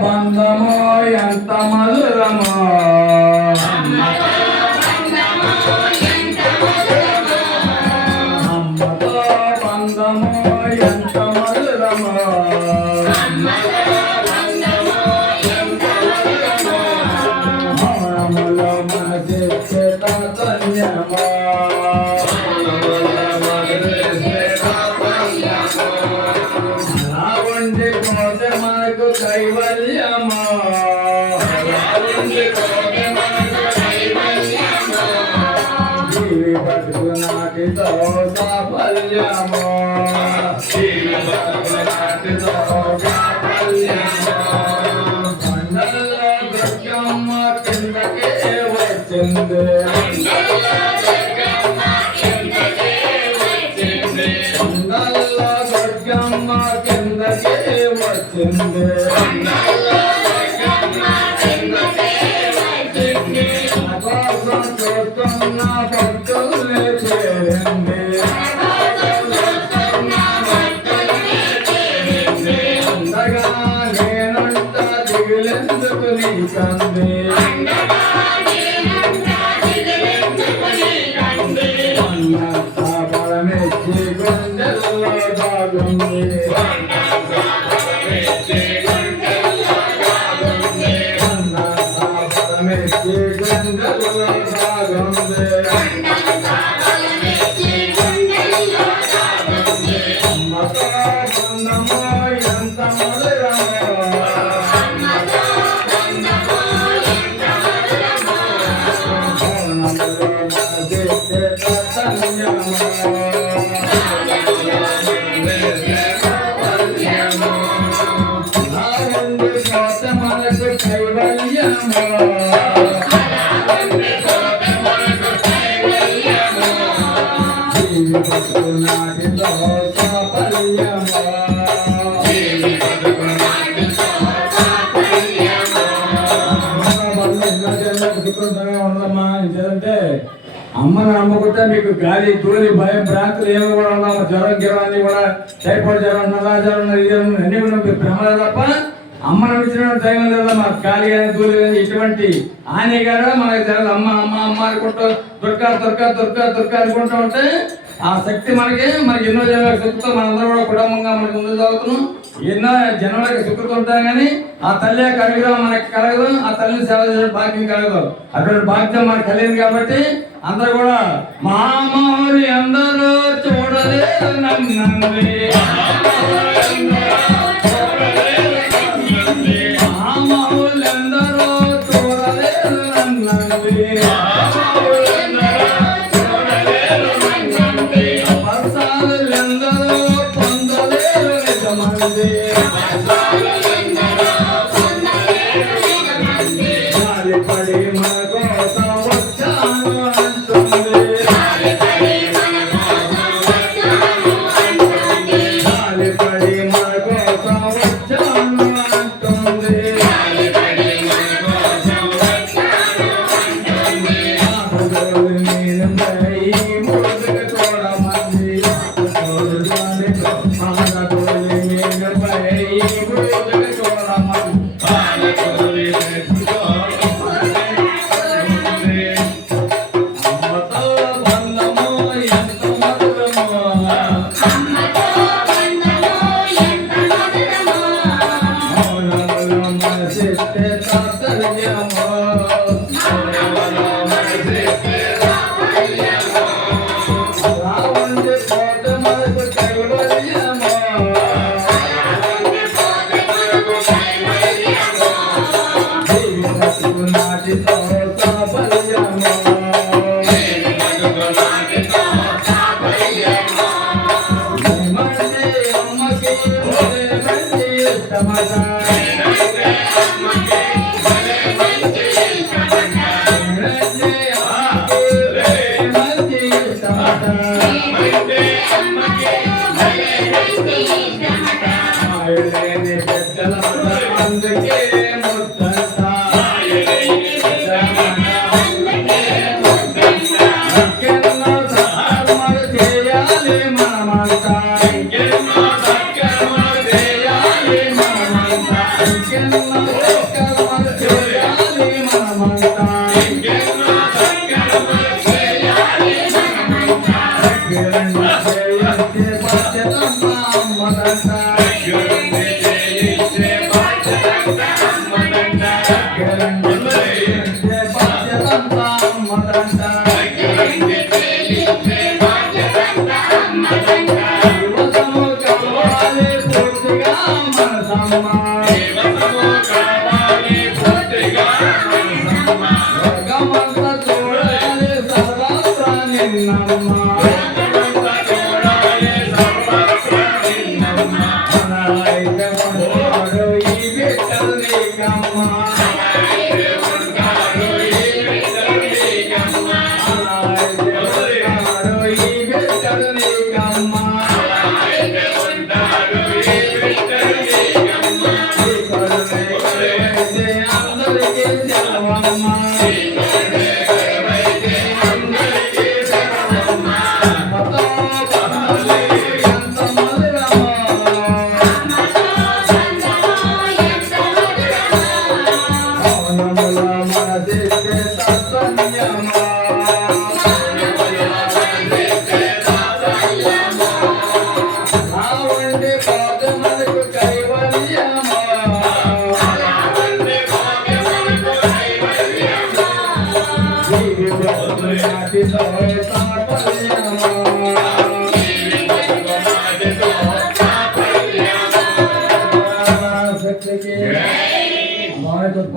బంధమో ఎంత మధురమో అమ్మతో బంధమో ఎంత మధురమో మౌనములో మనసే తాతన్యమో మనకు కైవల్యమో జీవి బతుకు నాటితో సాఫల్యమో కొండల్లో దుర్గమ్మ కిందకే వచ్చింది కొండల్లో దుర్గమ్మ కిందకే వచ్చింది ఆకాశం చూస్తున్న భక్తుల్ని చేరింది అందగా నేనంట దిగులెందుకు నీకంది అన్నంత బలమెచ్చి గుండెల్లో దాగుంది ఉండదమ్మా ఏంటంటే అమ్మను నమ్ముకుంటే మీకు గాలి తూలి భయం భ్రాంతులు ఏమి కూడా ఉండవు జ్వరం గిరాన్ని కూడా టైఫాయిడ్ జ్వరం నల్లా జ్వరం అన్ని కూడా భ్రమలే తప్ప అమ్మను ఇచ్చిన దైవం లేదమ్మా గాలి కానీ తూలి ఇటువంటి హాని కూడా మనకి జరగదు అమ్మ అమ్మ అమ్మ అనుకుంటూ దుర్గా దుర్గా దుర్గా దుర్గా అనుకుంటూ ఉంటే ఆ శక్తి మనకి ఎన్నో జన్మల శక్తితో మనందరూ కూడా కుటుంబంగా మనకి ముందు చదువుతున్నాం ఎన్నో జన్మలకు శక్తితో ఉంటాం కానీ ఆ తల్లి యొక్క అనుగ్రహం మనకి కలగదు ఆ తల్లిని సేవ చేసే భాగ్యం కలగదు అటువంటి భాగ్యం మనకు కలిగింది కాబట్టి అందరూ కూడా మహామౌరి అందరూ చూడలేదు నన్నంది మహామౌలందరూ చూడలేదు నన్నంది వర్షాలందరూ పొందలేదు నిజమంది గాలిపడి మన కోసం వచ్చాను అంటుంది గాలిపడి మన కోసం వచ్చాను అంటుంది నేను ముందుకు చూడమంది Thank you. Hare Krishna